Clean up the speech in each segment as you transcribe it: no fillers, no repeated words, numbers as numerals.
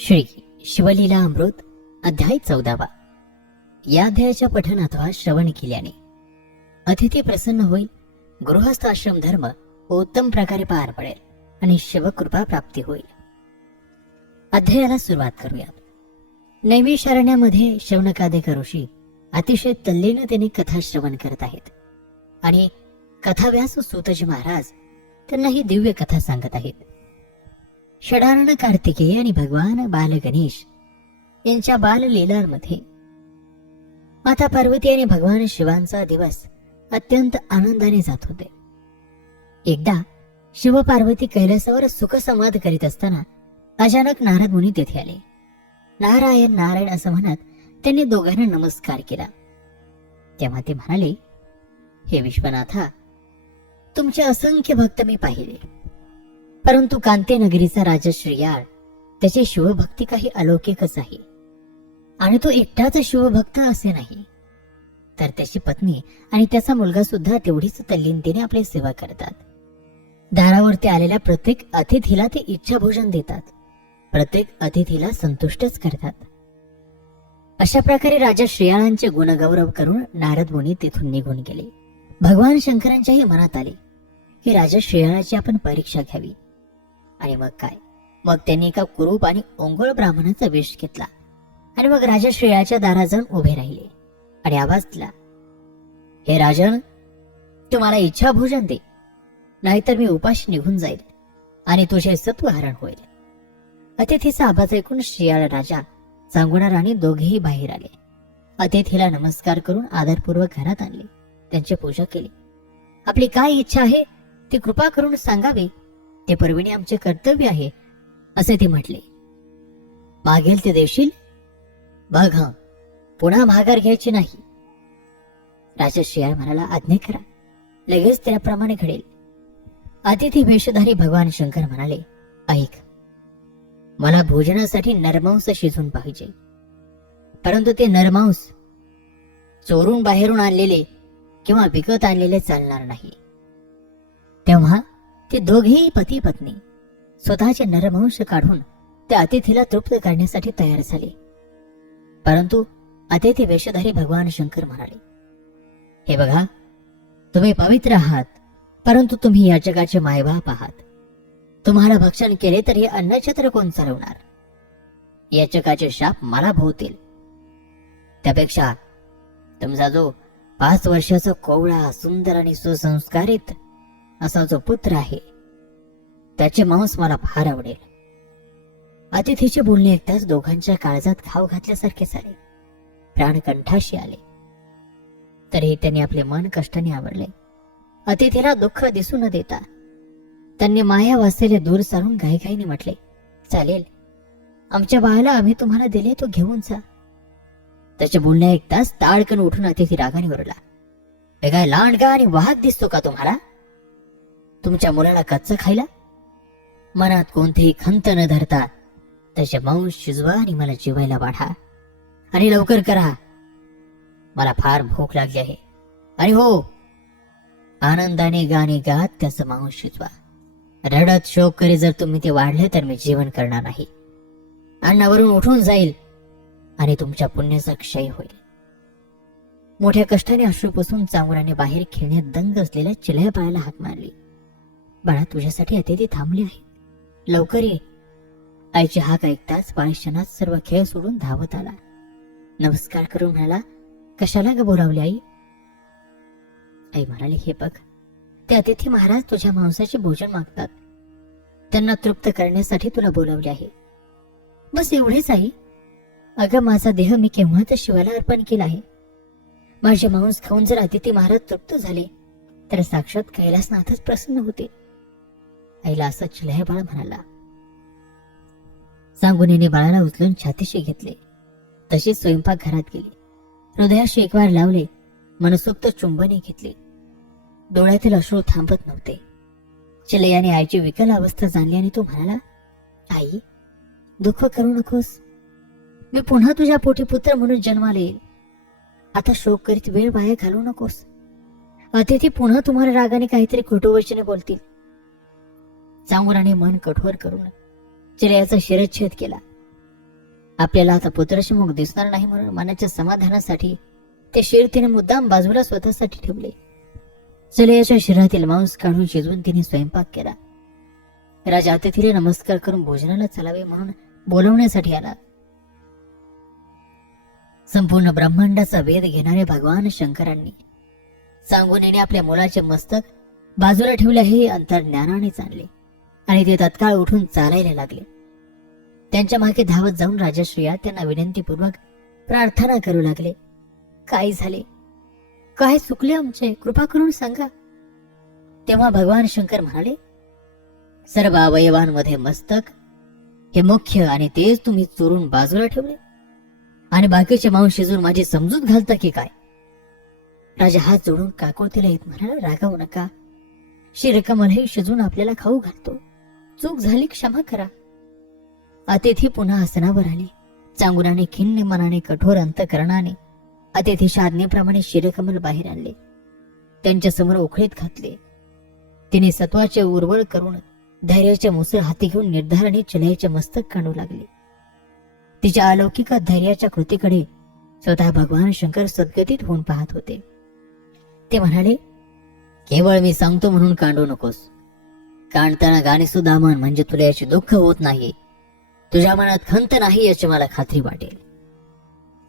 श्री शिवलीला अमृत अध्याय 14. या अध्यायाच्या पठण अथवा श्रवण केल्याने अतिथी प्रसन्न होईल, गृहस्थ आश्रम धर्म उत्तम प्रकारे पार पडेल आणि शिवकृपा प्राप्ती होईल. अध्यायाला सुरुवात करूया. नैमिषारण्यामध्ये शौनकादिक ऋषी अतिशय तल्लीनतेने कथा श्रवण करत आहेत आणि कथाव्यास सूतजी महाराज त्यांना ही दिव्य कथा सांगत आहेत. षडानन कार्तिकेय आणि भगवान बाल गणेश यांच्या बाललीलांमध्ये माता पार्वती आणि भगवान शिवांचा दिवस अत्यंत आनंदाने जात होते. एकदा शिव पार्वती कैलासावर सुखसंवाद करीत असताना अचानक नारद मुनी तेथे आले. नारायण नारायण असं म्हणत त्यांनी दोघांना नमस्कार केला. तेव्हा ते म्हणाले, हे विश्वनाथा, तुमचे असंख्य भक्त मी पाहिले, परंतु कांते नगरीचा राजा श्रीयाळ त्याची शिवभक्ती काही अलौकिकच आहे. आणि तो एकटाच शिवभक्त असे नाही, तर त्याची पत्नी आणि त्याचा मुलगा सुद्धा तेवढीच तल्लीनतेने आपली सेवा करतात. दारावरती आलेल्या प्रत्येक अतिथीला ते इच्छाभोजन देतात, प्रत्येक अतिथीला संतुष्टच करतात. अशा प्रकारे राजा श्रीयाळांचे गुणगौरव करून नारद मुनी तेथून निघून गेले. भगवान शंकरांच्याही मनात आले की राजा श्रीयाळाची आपण परीक्षा घ्यावी. आणि मग काय, मग त्यांनी एका कुरूप आणि ओंगळ ब्राह्मणाचा वेश घेतला आणि मग राजा श्रेयाच्या दारात जाऊन उभे राहिले आणि आवाज दिला, हे राजन, तू मला इच्छा भोजन दे, नाहीतर मी उपाशी निघून जाईल आणि तुझे सत्व हरण होईल. अतिथीचा आवाज ऐकून श्रेयाळ राजा, चांगुणा राणी दोघेही बाहेर आले. अतिथीला नमस्कार करून आदरपूर्वक घरात आणले, त्यांची पूजा केली. आपली काय इच्छा आहे ती कृपा करून सांगावी, ते परविणे आमचे कर्तव्य आहे, असे ते म्हटले. मागेल ते देशील? बघ हं, पुन्हा माघार घ्यायची नाही. राजा श्रेयाळ म्हणाला, आज्ञा करा, लगेच त्याप्रमाणे घडेल. अतिथी वेशधारी भगवान शंकर म्हणाले, ऐक, मला भोजनासाठी नरमांस शिजून पाहिजे, परंतु ते नरमांस चोरून बाहेरून आणलेले किंवा विकत आणलेले चालणार नाही. तेव्हा ते दोघेही पती पत्नी स्वतःचे नरमांस काढून त्या अतिथीला तृप्त करण्यासाठी तयार झाले. परंतु अतिथी वेशधारी भगवान शंकर म्हणाले, हे बघा, तुम्ही पवित्र आहात, परंतु तुम्ही या जगाचे मायबाप आहात. तुम्हाला भक्षण केले तर हे अन्नछत्र कोण चालवणार? या जगाचे शाप मला भोवतील. त्यापेक्षा तुमचा जो 5 वर्षाचा कोवळा, सुंदर आणि सुसंस्कारित असा जो पुत्र आहे, त्याचे मांस मला फार आवडेल. अतिथीचे बोलणे ऐकताच दोघांच्या काळजात घाव घातल्यासारखे झाले, प्राण कंठाशी आले. तरीही त्यांनी आपले मन कष्टाने आवडले. अतिथीला दुःख दिसू न देता त्यांनी माया वाचलेले दूर सारून घाईघाईने म्हटले, चालेल, आमच्या बाळाला आम्ही तुम्हाला दिले, तो घेऊन जा. त्याचे बोलणे ऐकताच ताडकन उठून अतिथी रागाने ओरडला, हे काय लांडगा आणि वाहक दिसतो का तुम्हाला? तुमच्या मुलाला कच्चं खायला? मनात कोणतीही खंत न धरता त्याचे मांस शिजवा आणि मला जेवायला वाढा, आणि लवकर करा, मला फार भूक लागली आहे. आणि हो, आनंदाने गाणे गात त्याचं मांस शिजवा. रडत शोक करी जर तुम्ही ते वाढले तर मी जेवण करणार नाही. अन्नावरून उठून जाईल आणि तुमच्या पुण्याचा क्षय होईल. मोठ्या कष्टाने अश्रू पुसून चांगुराने बाहेर खेळण्यात दंग असलेल्या चिलया बाळाला हाक मारली. बाळा, तुझ्यासाठी अतिथी थांबले आहे, लवकर ये. आईची हाक ऐकताच बाळ क्षणात सर्व खेळ सोडून धावत आला. नमस्कार करून म्हणाला, कशाला ग बोलावले आई? आई म्हणाली, हे बघ, ते अतिथी महाराज तुझ्या मांसाचे भोजन मागतात, त्यांना तृप्त करण्यासाठी तुला बोलावले आहे. बस एवढेच आई. अगं, माझा देह मी केव्हा तर शिवाला अर्पण केला आहे. माझे मांस खाऊन जर अतिथी महाराज तृप्त झाले तर साक्षात कैलासनाथच प्रसन्न होते. आईला असं चिलया बाळ म्हणाला. सांगून बाळाला उचलून छातीशी घेतले. तशीच स्वयंपाक घरात गेली. हृदयाशी एक वार लावले, मनसोक्त चुंबने घेतली. डोळ्यातील अश्रू थांबत नव्हते. चिलयाने आईची विकल अवस्था जाणली आणि तो म्हणाला, आई, दुःख करू नकोस, मी पुन्हा तुझ्या पोटी पुत्र म्हणून जन्माला येईल. आता शोक करीत वेळ वाया घालवू नकोस. अतिथी पुन्हा तुम्हाला रागाने काहीतरी खोटू वचने बोलतील. चांगुराने मन कठोर करून चिलयाचा शिरच्छेद केला आपल्याला आता पुत्रशिमुख दिसणार नाही म्हणून मनाच्या समाधानासाठी ते शिर तिने मुद्दाम बाजूला स्वतःसाठी ठेवले. चुलयाच्या शिरातील मांस काढून शिजवून तिने स्वयंपाक केला. राजा अतिथीला नमस्कार करून भोजनाला चलावे म्हणून बोलवण्यासाठी आला. संपूर्ण ब्रह्मांडाचा वेध घेणारे भगवान शंकरांनी सांगून आपल्या मुलाचे मस्तक बाजूला ठेवले हे अंतर्ज्ञानाने जाणले आणि ते तत्काळ उठून चालायला लागले. त्यांच्या मागे धावत जाऊन राजश्रिया त्यांना विनंतीपूर्वक प्रार्थना करू लागले. काय झाले, काय चुकले आमचे, कृपा करून सांगा. तेव्हा भगवान शंकर म्हणाले, सर्व अवयवांमध्ये मस्तक हे मुख्य आणि तेच तुम्ही चोरून बाजूला ठेवले आणि बाकीचे मांस शिजून माझी समजूत घालता की काय. राजा हात जोडून काकुळतीला येत म्हणाला, रागावू नका. शिरकमलही शिजून आपल्याला खाऊ घालतो. चूक झाली, क्षमा करा. अतिथी पुन्हा आसनावर आले. चांगुराने खिन्न मनाने कठोर अंतकरणाने अतिथीच्या आज्ञेप्रमाणे शिरकमल बाहेर आणले. त्यांच्या समोर उखळीत घातले. तिने सत्वाचे उर्वळ करून धैर्याचे मुसळ हाती घेऊन निर्धाराने चुलयाचे मस्तक काढू लागले. तिच्या अलौकिक धैर्याच्या कृतीकडे स्वतः भगवान शंकर सद्गतीत होऊन पाहत होते. ते म्हणाले, केवळ मी सांगतो म्हणून काढू नकोस. काढताना गाणे सुद्धा म्हण, म्हणजे तुला याचे दुःख होत नाही, तुझ्या मनात खंत नाही याची मला खात्री वाटेल.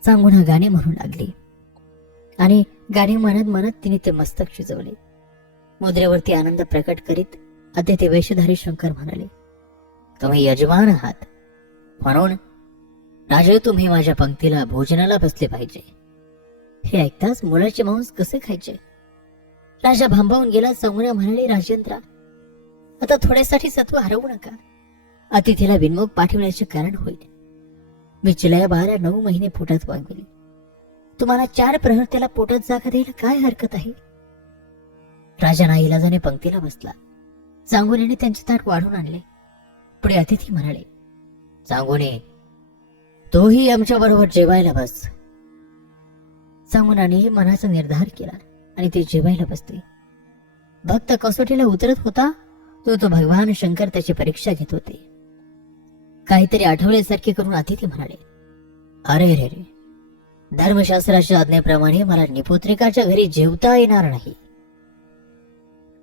सांगून गाणे म्हणू लागली आणि गाणे म्हणत म्हणत तिने ते मस्तक शिजवले. मुद्रेवरती आनंद प्रकट करीत अतिथी वेशधारी शंकर म्हणाले, तुम्ही यजमान आहात म्हणून राजे तुम्ही माझ्या पंक्तीला भोजनाला बसले पाहिजे. हे ऐकताच मुलाचे मांस कसे खायचे. राजा भांबावून गेला. सांगून म्हणाले, राजेंद्रा, आता थोड्यासाठी सत्व हरवू नका. अतिथीला बिनमुख पाठवण्याचे कारण होईल. मी चिलया बाळाला 9 महिने पोटात वागविले. तुम्हाला 4 प्रहर त्याला पोटात जागा द्यायला काय हरकत आहे. राजा नाईलाजाने पंक्तीला बसला. चांगुनेने त्यांचे ताट वाढून आणले. पुढे अतिथी म्हणाले, चांगुने, तोही आमच्या बरोबर जेवायला बस. चांगुनाने मनाचा निर्धार केला आणि ते जेवायला बसले. भक्त कसोटीला उतरत होता तो भगवान शंकर त्याची परीक्षा घेत होते. काहीतरी आठवल्यासारखे करून अतिथी म्हणाले, अरे रे रे, धर्मशास्त्राच्या आज्ञेप्रमाणे मला निपुत्रिकाच्या घरी जेवता येणार नाही.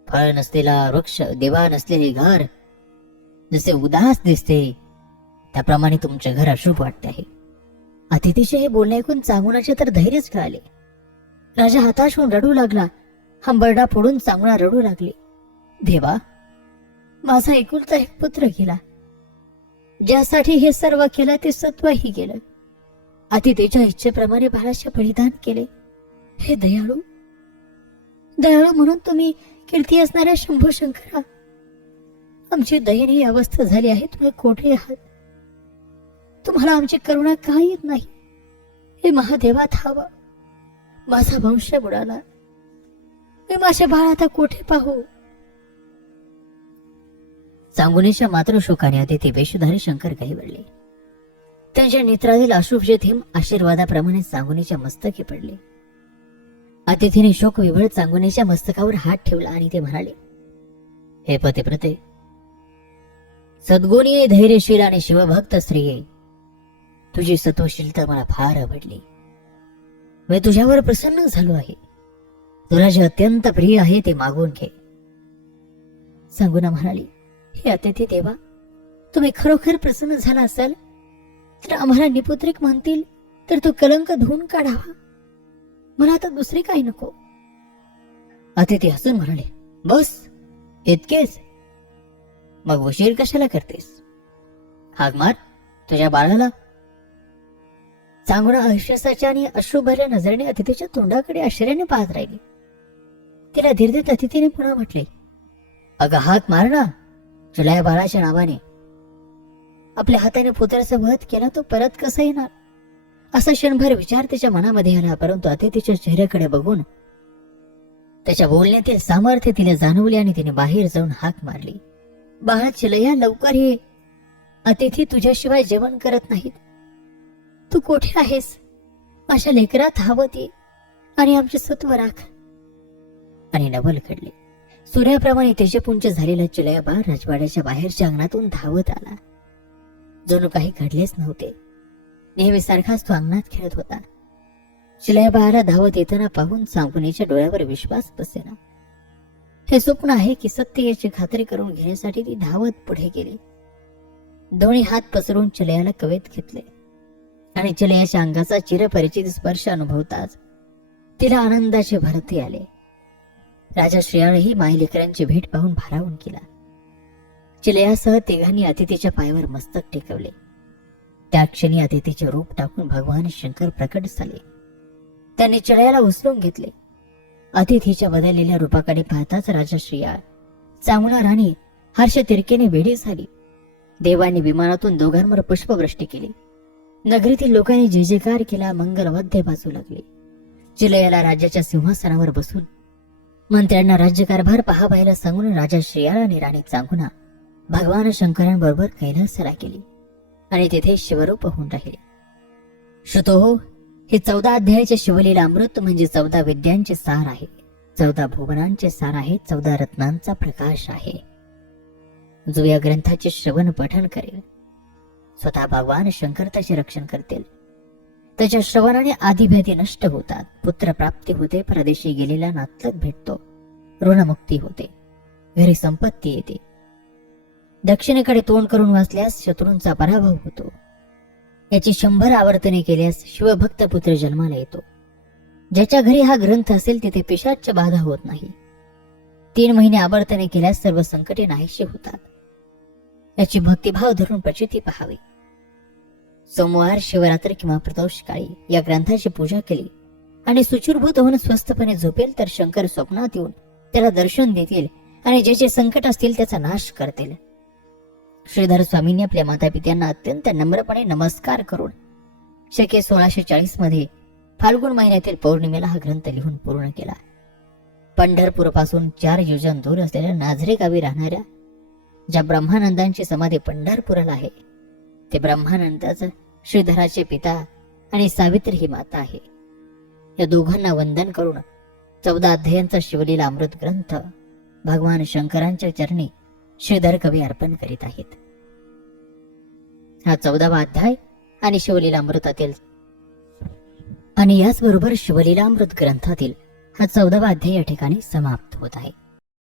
फळ नसलेला वृक्ष, दिवा नसलेले घर जसे उदास दिसते त्याप्रमाणे तुमचे घर अशुभ वाटते आहे. अतिथीचे हे बोलणे ऐकून चांगुनाचे तर धैर्यच कळाले. राजा हताश होऊन रडू लागला. हंबरडा फोडून चांगुना रडू लागले, देवा, माझा एकुलता एक पुत्र गेला. ज्यासाठी हे सर्व केलं ते सत्वही गेलं. अतिथीच्या इच्छेप्रमाणे बाळाचे बलिदान केले. हे दयाळू, दयाळू म्हणून तुम्ही कीर्ती असणाऱ्या शंभू शंकरा, आमची दयनीय अवस्था झाली आहे. तुम्ही कोठे आहात. तुम्हाला आमची करुणा का येत नाही. हे महादेवा, थांबा. माझा वंश बुडाला. मी माझे बाळ आता कोठे पाहू. चांगुनेच्या मातृशोकाने अतिथी वेशधारी शंकर गहिवरले. त्यांच्या नेत्रातील अशुभचे थेंब आशीर्वादाप्रमाणे चांगुनेच्या मस्तकी पडले. अतिथीने शोक विवळ चांगुनेच्या मस्तकावर हात ठेवला आणि ते म्हणाले, हे पतिव्रते, सद्गुणी, धैर्यशील आणि शिवभक्त स्त्रिये, तुझी सत्वशीलता मला फार आवडली. मी तुझ्यावर प्रसन्न झालो आहे. तुला जे अत्यंत प्रिय आहे ते मागून घे. सांगुना म्हणाली, हे अतिथी देवा, तुम्ही खरोखर प्रसन्न झाला असाल तर आम्हाला निपुत्रिक म्हणतील तर तो कलंक धुवून काढावा. मला आता दुसरे काही नको. अतिथी हसून म्हणाले, बस इतकेच. मग उशीर कशाला करतेस. हाक मार तुझ्या बाळाला. चांगुना अविश्वासाच्या आणि अश्रुभरल्या नजरेने अतिथीच्या तोंडाकडे आश्चर्याने पाहत राहिली. तिला धीर देत अतिथीने पुन्हा म्हटले, अगं हाक मार ना. चुलया बाळाच्या नावाने आपल्या हाताने पुत्राचा वध केला तो परत कसा येणार. असा क्षणभर विचार तिच्या मनामध्ये आला. परंतु अतिथीच्या चेहऱ्याकडे बघून त्याच्या बोलण्यातील सामर्थ्य तिला जाणवले आणि तिने बाहेर जाऊन हाक मारली, बाळा चिलया, लवकर ये. अतिथी तुझ्याशिवाय जेवण करत नाहीत. तू कोठे आहेस. माझ्या लेकरात धावत ये आणि आमचे सत्व राख. आणि नवल घडले. सूर्याप्रमाणे तेजपुंज झालेला चिलया बाळ राजवाड्याच्या बाहेरच्या अंगणातून धावत आला. जणू काही घडलेच नव्हते. नेहमीसारखाच तो अंगणात खेळत होता. चिलयाबाळाला धावत येताना पाहून सांकुनीच्या डोळ्यावर विश्वास बसेना. हे स्वप्न आहे की सत्य याची खात्री करून घेण्यासाठी ती धावत पुढे गेली. दोन्ही हात पसरून चिलयाला कवेत घेतले आणि चिलयाच्या अंगाचा चिरपरिचित स्पर्श अनुभवताच तिला आनंदाचे भरती आले. राजा श्रेयाळही मायलेकरांची भेट पाहून भारावून गेला. चिलयासह तिघांनी अतिथीच्या पायावर मस्तक टेकवले. त्या क्षणी अतिथीचे रूप टाकून भगवान शंकर प्रकट झाले. त्यांनी चिलयाला उचलून घेतले. अतिथीच्या बदललेल्या रूपाकडे पाहताच राजा श्रेयाळ, चांगला राणी हर्ष तिरकेने वेडी झाली. देवांनी विमानातून दोघांवर पुष्पवृष्टी केली. नगरीतील लोकांनी जय जयकार केला. मंगलवाद्य वाजू लागले. चिलयाला राज्याच्या सिंहासनावर बसून मंत्र्यांना राज्यकारभार पाहावायला सांगून राजा श्रेयाळ आणि राणी चांगुना भगवान शंकरांबरोबर कैलासाला गेली आणि तिथे शिवरूप होऊन राहिले. श्रोतो, हे 14 अध्यायाचे शिवलीला अमृत म्हणजे 14 विद्यांचे सार आहे, 14 भुवनांचे सार आहे, 14 रत्नांचा प्रकाश आहे. जो या ग्रंथाचे श्रवण पठण करेल स्वतः भगवान शंकर त्याचे रक्षण करतील. त्याच्या श्रवणाने आदिव्याधी नष्ट होतात, पुत्रप्राप्ती होते, परदेशी गेलेला नातलग भेटतो, ऋणमुक्ती होते, घरी संपत्ती येते. दक्षिणेकडे तोंड करून वाचल्यास शत्रूंचा पराभव होतो. याची 100 आवर्तने केल्यास शिवभक्त पुत्र जन्माला येतो. ज्याच्या घरी हा ग्रंथ असेल तिथे पिशाच बाधा होत नाही. 3 महिने आवर्तने केल्यास सर्व संकटे नाहीशी होतात. याची भक्तिभाव धरून प्रचिती पहावी. सोमवार, शिवरात्री किंवा प्रदोष काळी या ग्रंथाची पूजा केली आणि सुचिरभूत होऊन स्वस्थपणे झोपेल तर शंकर स्वप्नात येऊन त्याला दर्शन देतील आणि ज्याचे संकट असतील त्याचा नाश करतील. श्रीधर स्वामींनी आपल्या मातापित्यांना अत्यंत नम्रपणे नमस्कार करून शके 1640 मध्ये फाल्गुन महिन्यातील पौर्णिमेला हा ग्रंथ लिहून पूर्ण केला. पंढरपूर पासून 4 योजन दूर असलेल्या नाझरे गावी राहणाऱ्या ज्या ब्रह्मानंदांची समाधी पंढरपुराला आहे ते ब्रह्मानंदाच श्रीधराचे पिता आणि सावित्री ही माता आहे. या दोघांना वंदन करून 14 अध्यायांचा शिवलीला अमृत ग्रंथ भगवान शंकरांच्या चरणी श्रीधर कवी अर्पण करीत आहेत. हा 14वा अध्याय आणि शिवलीला अमृतातील आणि याचबरोबर शिवलीला अमृत ग्रंथातील हा 14वा अध्याय या ठिकाणी समाप्त होत आहे.